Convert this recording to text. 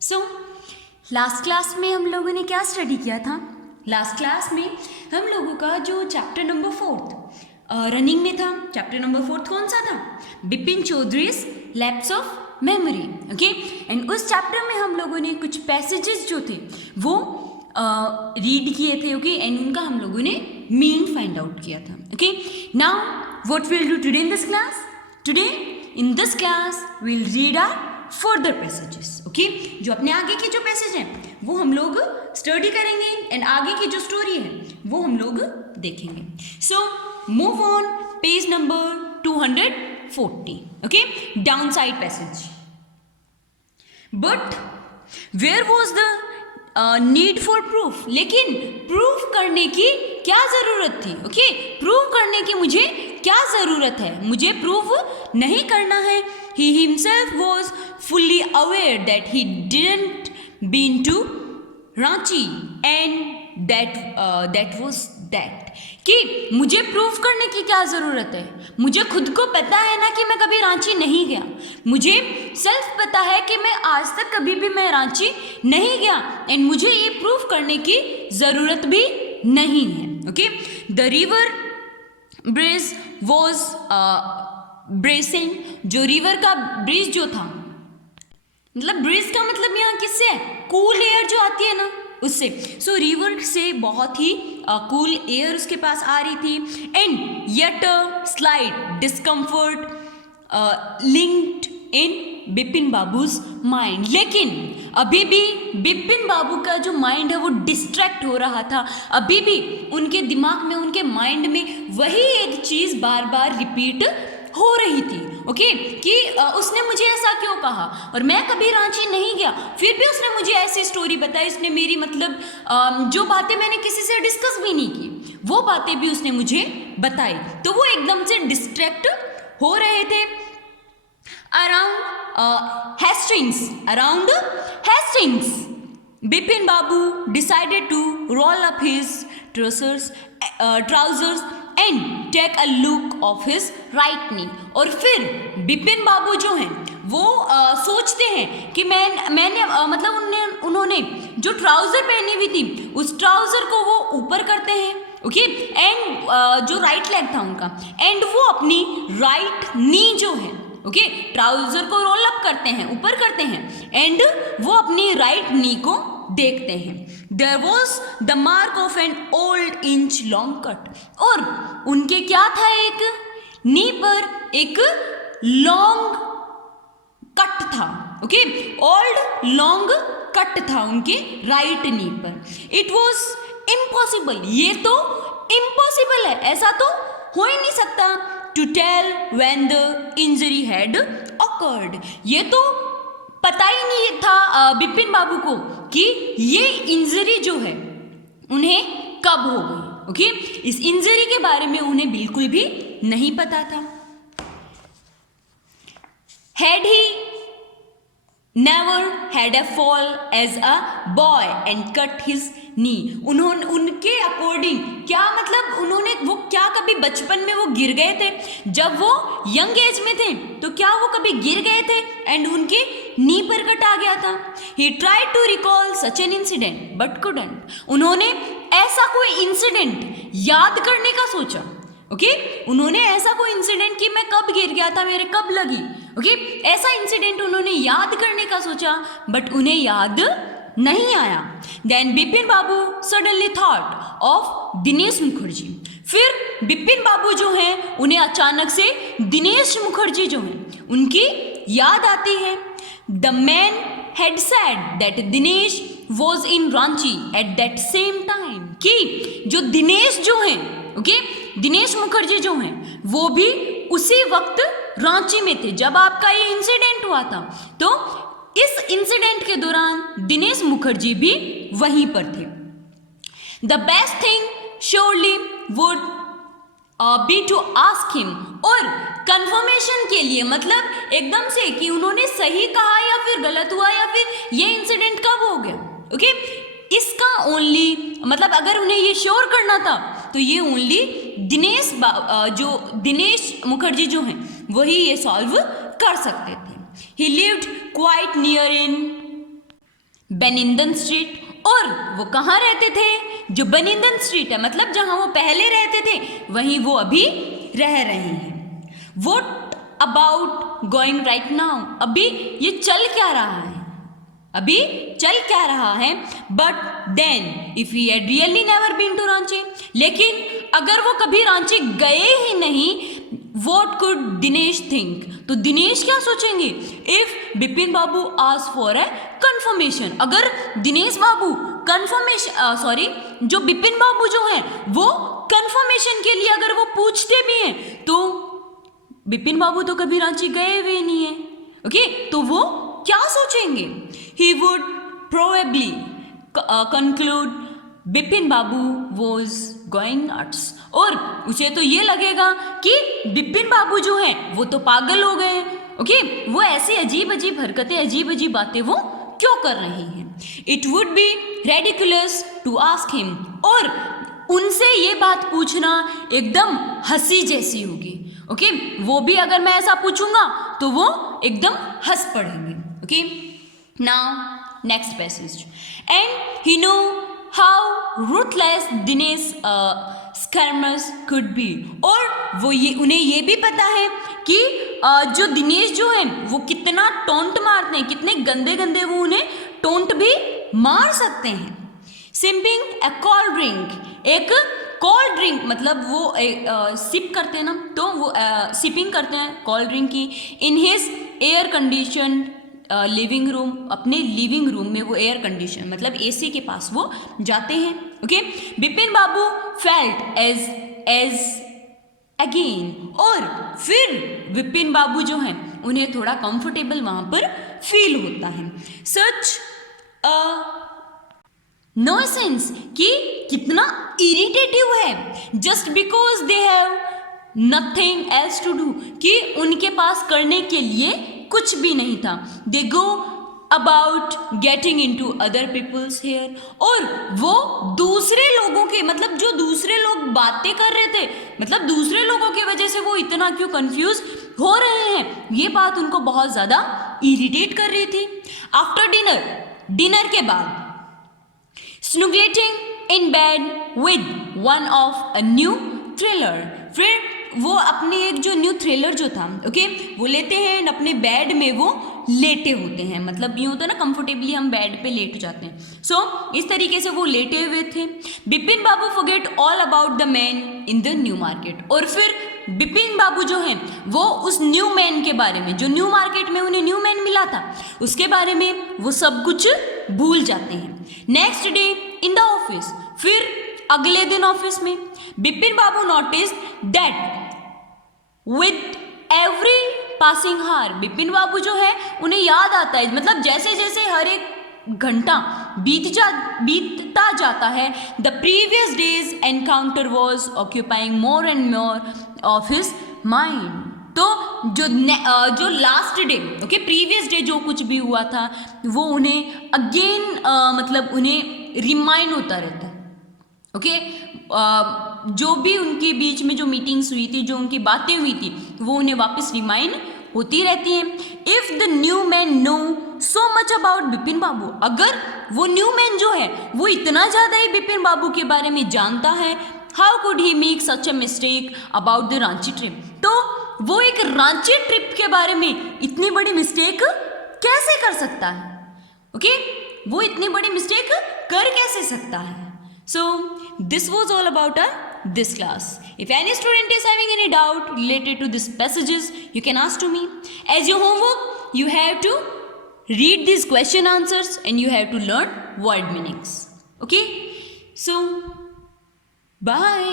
So last class में हम लोगों ने क्या स्टडी किया था? लास्ट क्लास में हम लोगों का जो चैप्टर नंबर 4 रनिंग में था, चैप्टर नंबर 4 कौन सा था? Bipin Choudhury's lapse of memory. Okay, and उस चैप्टर में हम लोगों ने कुछ पैसेजेस जो थे वो रीड किए थे। ओके, एंड उनका हम लोगों ने मीनिंग फाइंड आउट किया था। Okay, now what will do today in this class? Today in this class will read our further passages. Okay, जो अपने आगे के जो पैसेज हैं वो हम लोग स्टडी करेंगे एंड आगे की जो स्टोरी है वो हम लोग देखेंगे। So move on page number 240। Okay, down side passage. But where was the need for proof? लेकिन प्रूफ करने की क्या ज़रूरत थी? ओके, प्रूव करने की मुझे क्या ज़रूरत है? मुझे प्रूव नहीं करना है। He himself was fully aware that he didn't been to Ranchi and that was that. कि मुझे प्रूफ करने की क्या ज़रूरत है? मुझे खुद को पता है ना कि मैं कभी रांची नहीं गया। मुझे सेल्फ पता है कि मैं आज तक कभी भी मैं रांची नहीं गया एंड मुझे ये प्रूफ करने की ज़रूरत भी नहीं है। Okay, the river bridge was bracing. जो रिवर का ब्रिज जो था, मतलब ब्रिज का मतलब यहाँ किससे है? कूल एयर जो आती है ना उससे। सो रिवर से बहुत ही कूल एयर उसके पास आ रही थी। And yet slide discomfort linked in Bipin babus mind. लेकिन अभी भी बिपिन बाबू का जो माइंड है वो डिस्ट्रैक्ट हो रहा था। अभी भी उनके दिमाग में, उनके माइंड में वही एक चीज़ बार बार रिपीट हो रही थी। ओके, कि उसने मुझे ऐसा क्यों कहा और मैं कभी रांची नहीं गया, फिर भी उसने मुझे ऐसी स्टोरी बताई। उसने मेरी मतलब जो बातें मैंने किसी से डिस्कस भी नहीं की वो बातें भी उसने मुझे बताई। तो वो एकदम से डिस्ट्रैक्ट हो रहे थे। Around Hastings Bipin babu decided to roll up his trousers and take a look of his right knee. और फिर बिपिन बाबू जो हैं वो सोचते हैं कि मैंने मतलब उन्होंने जो ट्राउज़र पहनी हुई थी उस ट्राउज़र को वो ऊपर करते हैं। ओके, एंड जो राइट लेग था उनका, एंड वो अपनी राइट नी जो है, ओके, ट्राउज़र को रोल अप करते हैं, ऊपर करते हैं, एंड वो अपनी राइट नी को देखते हैं। There was the mark of an old inch long cut। और उनके क्या था? एक नी पर एक लॉन्ग कट था। ओके, ओल्ड लॉन्ग कट था उनके राइट नी पर। इट वॉज इम्पॉसिबल, ये तो इम्पॉसिबल है, ऐसा तो हो ही नहीं सकता। To tell when the injury had occurred, ये तो पता ही नहीं था बिपिन बाबू को कि ये इंजरी जो है उन्हें कब हो गई। ओके, इस इंजरी के बारे में उन्हें बिल्कुल भी नहीं पता था। Had he never had a fall as a boy and cut his knee? उनके अकॉर्डिंग क्या मतलब उन्होंने वो क्या कभी बचपन में वो गिर गए थे? जब वो यंग एज में थे तो क्या वो कभी गिर गए थे एंड उनके नी पर कट आ गया था? He tried to recall such an incident but couldn't। उन्होंने ऐसा कोई इंसिडेंट याद करने का सोचा। ओके, उन्होंने ऐसा कोई इंसिडेंट कि मैं कब गिर गया था, मेरे कब लगी, ओके, ऐसा इंसिडेंट उन्होंने याद करने का सोचा बट उन्हें याद नहीं आया। Then Bipin babu suddenly thought of Dinesh Mukherjee. फिर बिपिन बाबू जो हैं उन्हें अचानक से दिनेश मुखर्जी जो हैं उनकी याद आती है। The man had said that Dinesh was in Ranchi at that same time. कि जो दिनेश जो हैं, ओके, दिनेश मुखर्जी जो हैं वो भी उसी वक्त रांची में थे जब आपका ये इंसिडेंट हुआ था। तो इस इंसिडेंट के दौरान दिनेश मुखर्जी भी वहीं पर थे। The best thing surely would be to ask him. और कंफर्मेशन के लिए, मतलब एकदम से कि उन्होंने सही कहा या फिर गलत हुआ या फिर ये इंसिडेंट कब हो गया, ओके, इसका ओनली मतलब अगर उन्हें ये श्योर करना था तो ये ओनली दिनेश मुखर्जी जो हैं वही ये सॉल्व कर सकते थे। He lived quite near in बेनिंदन स्ट्रीट। और वो कहाँ रहते थे? जो बेनिंदन स्ट्रीट है मतलब जहाँ वो पहले रहते थे वहीं वो अभी रह रहे हैं। What about going right now? अभी ये चल क्या रहा है? अभी चल क्या रहा है? But then if he had really never been to Ranchi, लेकिन अगर वो कभी रांची गए ही नहीं, वॉट कुड दिनेश थिंक? तो दिनेश क्या सोचेंगे? If Bipin Babu ask for a confirmation, अगर दिनेश बाबू जो बिपिन बाबू जो है वो कंफर्मेशन के लिए अगर वो पूछते भी हैं, तो बिपिन बाबू तो कभी रांची गए हुए नहीं है, ओके, तो वो क्या सोचेंगे? He would probably conclude Bipin Babu was going nuts, और उसे तो ये लगेगा कि बिपिन बाबू जो है वो तो पागल हो गए, ओके, वो ऐसे अजीब अजीब हरकतें, अजीब अजीब बातें वो क्यों कर रहे हैं? It would be ridiculous to ask him, और उनसे ये बात पूछना एकदम हंसी जैसी होगी, ओके, वो भी अगर मैं ऐसा पूछूंगा तो वो एकदम हंस पड़ेंगे, okay. Now next passage, and he know how ruthless Dinesh scammers could be, और वो ये उन्हें ये भी पता है कि जो दिनेश जो है वो कितना टोंट मारते हैं, कितने गंदे गंदे वो उन्हें टोंट भी मार सकते हैं। सिपिंग अ कोल्ड ड्रिंक, एक कोल्ड ड्रिंक मतलब वो सिप करते हैं ना, तो वो सिपिंग करते हैं कोल्ड ड्रिंक की, in his air condition living room, अपने लिविंग रूम में वो एयर कंडीशन मतलब एसी के पास वो जाते हैं, ओके। बिपिन बाबू फेल्ट एज अगेन, और फिर विपिन बाबू जो हैं उन्हें थोड़ा कंफर्टेबल वहाँ पर फील होता है। सच नॉनसेंस, कि कितना इरिटेटिव है, just because they have nothing else to do, कि उनके पास करने के लिए कुछ भी नहीं था। They go about getting in to other people's hair, और वो दूसरे लोगों के मतलब जो दूसरे लोग बातें कर रहे थे, मतलब दूसरे लोगों की वजह से वो इतना क्यों कंफ्यूज हो रहे हैं, ये बात उनको बहुत ज़्यादा इरिटेट कर रही थी। आफ्टर डिनर के बाद snuggling in bed with one of a new thriller, फिर वो अपने एक जो न्यू थ्रिलर जो था, ओके, वो लेते हैं अपने बेड में, वो लेटे होते हैं, मतलब यूँ होता है ना कंफर्टेबली हम बेड पे लेट जाते हैं, सो इस तरीके से वो लेटे हुए थे। Bipin Babu forget all about the man in the new market, और फिर बिपिन बाबू जो हैं वो उस न्यू मैन के बारे में, जो न्यू मार्केट में उन्हें न्यू मैन मिला था, उसके बारे में वो सब कुछ भूल जाते हैं। Next day in the office, फिर अगले दिन ऑफिस में Bipin Babu notice that with every passing hour, Bipin बाबू जो है उन्हें याद आता है, मतलब जैसे जैसे हर एक घंटा बीतता जाता है, the previous days encounter was occupying more and more of his mind, तो जो last day, okay, previous day जो कुछ भी हुआ था वो उन्हें अगेन मतलब उन्हें रिमाइंड होता रहता है, ओके, जो भी उनके बीच में जो मीटिंग्स हुई थी, जो उनकी बातें हुई थी, वो उन्हें वापस रिमाइंड होती रहती हैं। If the new man know so much about Bipin Babu, अगर वो न्यू मैन जो है वो इतना ज़्यादा ही बिपिन बाबू के बारे में जानता है, how could he make such a mistake about the Ranchi trip, तो वो एक रांची ट्रिप के बारे में इतनी बड़ी मिस्टेक कैसे कर सकता है, ओके, वो इतनी बड़ी मिस्टेक कर कैसे सकता है। So this was all about this class. If any student is having any doubt related to these passages, you can ask to me. As your homework, you have to read these question answers and you have to learn word meanings. Okay? So, bye.